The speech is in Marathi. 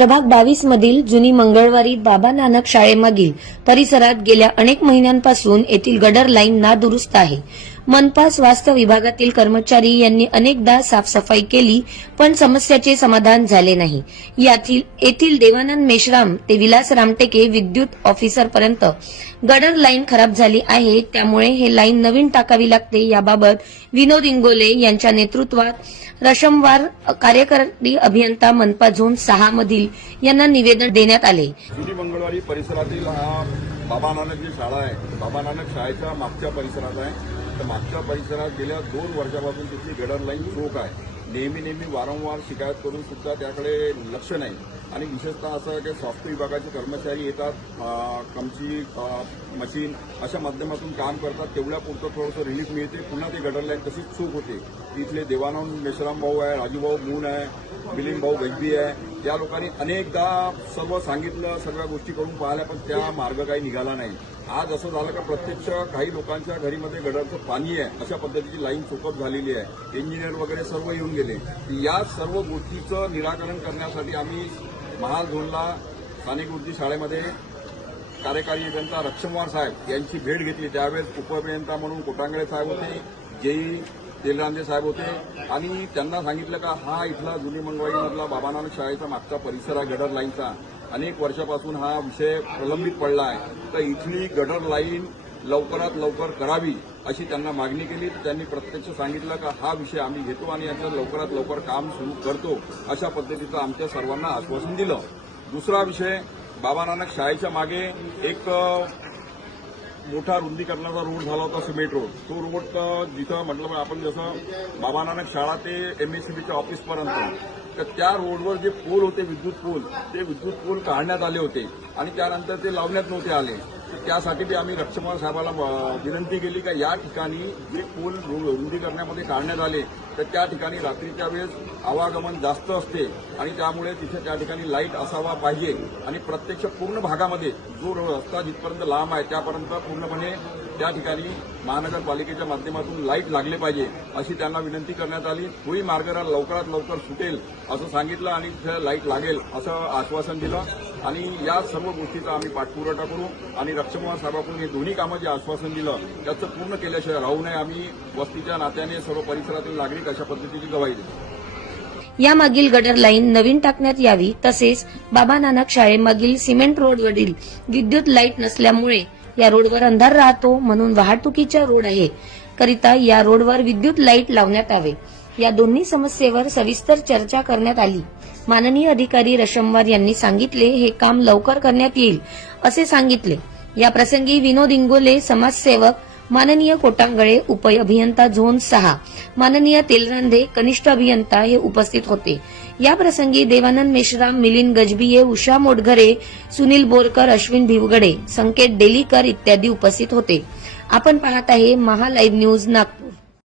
प्रभाग बावीस मधील जुनी मंगळवारी बाबा नानक शाळेमागील परिसरात गेल्या अनेक महिन्यांपासून येथील गडर लाईन नादुरुस्त आहे. मनपा स्वास्थ्य विभागातील कर्मचारी यांनी अनेकदा साफसफाई केली पण समस्याचे समाधान झाले नाही. यातील येथील देवानंद मेश्राम ते विलास रामटेके विद्युत ऑफिसरपर्यंत गडर लाईन खराब झाली आहे त्यामुळे हे लाईन नवीन टाकावी लागते. याबाबत विनोद इंगोले यांच्या नेतृत्वात रशमवार कार्यकारी अभियंता मनपा झोन सहा मधील यांना निवेदन देण्यात आले. मंगळवारी परिसरातील हा बाबा नानक जी शाळा आहे. बाबा नानक शाळेच्या मागच्या परिसरात आहे. तर मागच्या परिसरात गेल्या दोन वर्षापासून तिथली गडर लाईन चोक आहे. नेहमी नेहमी वारंवार शिकायत करून सुद्धा त्याकडे लक्ष नाही. आणि विशेषतः असं आहे की स्वास्थ्य विभागाचे कर्मचारी येतात कमची मशीन अशा माध्यमातून काम करतात. तेवढ्या पुरतं थोडंसं रिलीफ मिळते. पुन्हा ती गडर लाईन तशीच चूक होते. इथले देवानंद मेश्राम भाऊ आहे राजूभाऊ मून आहे मिलिंद भाऊ गजबी आहे. त्या लोकांनी अनेकदा सर्व सांगितलं सगळ्या गोष्टी करून पाहिल्या पण त्या मार्ग काही निघाला नाही. आज असं झालं का प्रत्यक्ष काही लोकांच्या घरीमध्ये गडरचं पाणी आहे अशा पद्धतीची लाईन चोकअप झालेली आहे. इंजिनियर वगैरे सर्व येऊन गेले. या सर्व गोष्टीचं निराकरण करण्यासाठी आम्ही महाल झोनला स्थानिक उर्दी शाळेमध्ये कार्यकारी अभियंता रक्षमवार साहेब यांची भेट घेतली. त्यावेळेस उपअभियंता म्हणून कोटांगळे साहेब होते जेई तेलरांजे साहेब होते. आणि त्यांना सांगितलं का हा इथला जुनी मंगवाईमधला बाबानानक शाळेचा मागचा परिसर आहे गडर लाईनचा. अनेक वर्षापासून हा विषय प्रलंबित पडला आहे. तर इथली गडर लाईन लवकरात लवकर करावी अशी त्यांना मागणी केली. तर त्यांनी प्रत्यक्ष सांगितलं का हा विषय आम्ही घेतो आणि याचं लवकरात लवकर काम सुरू करतो अशा पद्धतीचं आमच्या सर्वांना आश्वासन दिलं. दुसरा विषय बाबा नानक शाळेच्या मागे एक मोठा रुंदीकरणाचा रोड झाला होता सिमेंट रोड तो रोड जिथं म्हटलं आपण जसं बाबा नानक शाळा ते एमएससीबीच्या ऑफिसपर्यंत तर त्या रोडवर जे पोल होते विद्युत पोल ते विद्युत पोल काढण्यात आले होते. आणि त्यानंतर ते लावण्यात नव्हते आले. त्यासाठी ते आम्ही रक्षकुमार साहेबाला विनंती केली का या ठिकाणी जे पूल रु- रुंदीकरणामध्ये काढण्यात आले तर त्या ठिकाणी रात्रीच्या वेळेस आवागमन जास्त असते आणि त्यामुळे तिथे त्या ठिकाणी लाइट असावा पाहिजे. आणि प्रत्यक्ष पूर्ण भागामध्ये जो रस्ता जिथपर्यंत लांब आहे त्यापर्यंत पूर्णपणे त्या ठिकाणी महानगरपालिकेच्या माध्यमातून लाइट लागले पाहिजे अशी त्यांना विनंती करण्यात आली. तोही मार्गरा लवकरात लवकर सुटेल असं सांगितलं आणि तिथं लाइट लागेल असं आश्वासन दिलं. आणि या सर्व गोष्टीचा आम्ही पाठपुरावा करू आणि रक्षकुमार साहेबांकडून हे दोन्ही कामं जे आश्वासन दिलं त्याचं पूर्ण केल्याशिवाय राहू नये. आम्ही वस्तीच्या नात्याने सर्व परिसरातील नागरिक अशा पद्धतीची गवाही दिली यामागील गटर लाईन नवीन टाकण्यात यावी तसेच बाबा नानक शाळेमागील सिमेंट रोडवरील विद्युत लाइट नसल्यामुळे या रोडवर अंधार राहतो म्हणून वाहतुकीचा रोड आहे. करिता या रोडवर विद्युत लाइट लावण्यात यावे. या दोन्ही समस्येवर सविस्तर चर्चा करण्यात आली. माननीय अधिकारी रशमवार यांनी सांगितले हे काम लवकर करण्यात येईल असे सांगितले. या प्रसंगी विनोद इंगोले समाजसेवक माननीय कोटांगळे उपअभियंता झोन सहा माननीय तेलरांधे कनिष्ठ अभियंता हे उपस्थित होते. या प्रसंगी देवानंद मेश्राम मिलिंद गजबिये उषा मोटघरे सुनील बोरकर अश्विन भिवगडे संकेत डेलीकर इत्यादी उपस्थित होते. आपण पाहत आहे महालाईव्ह न्यूज नागपूर.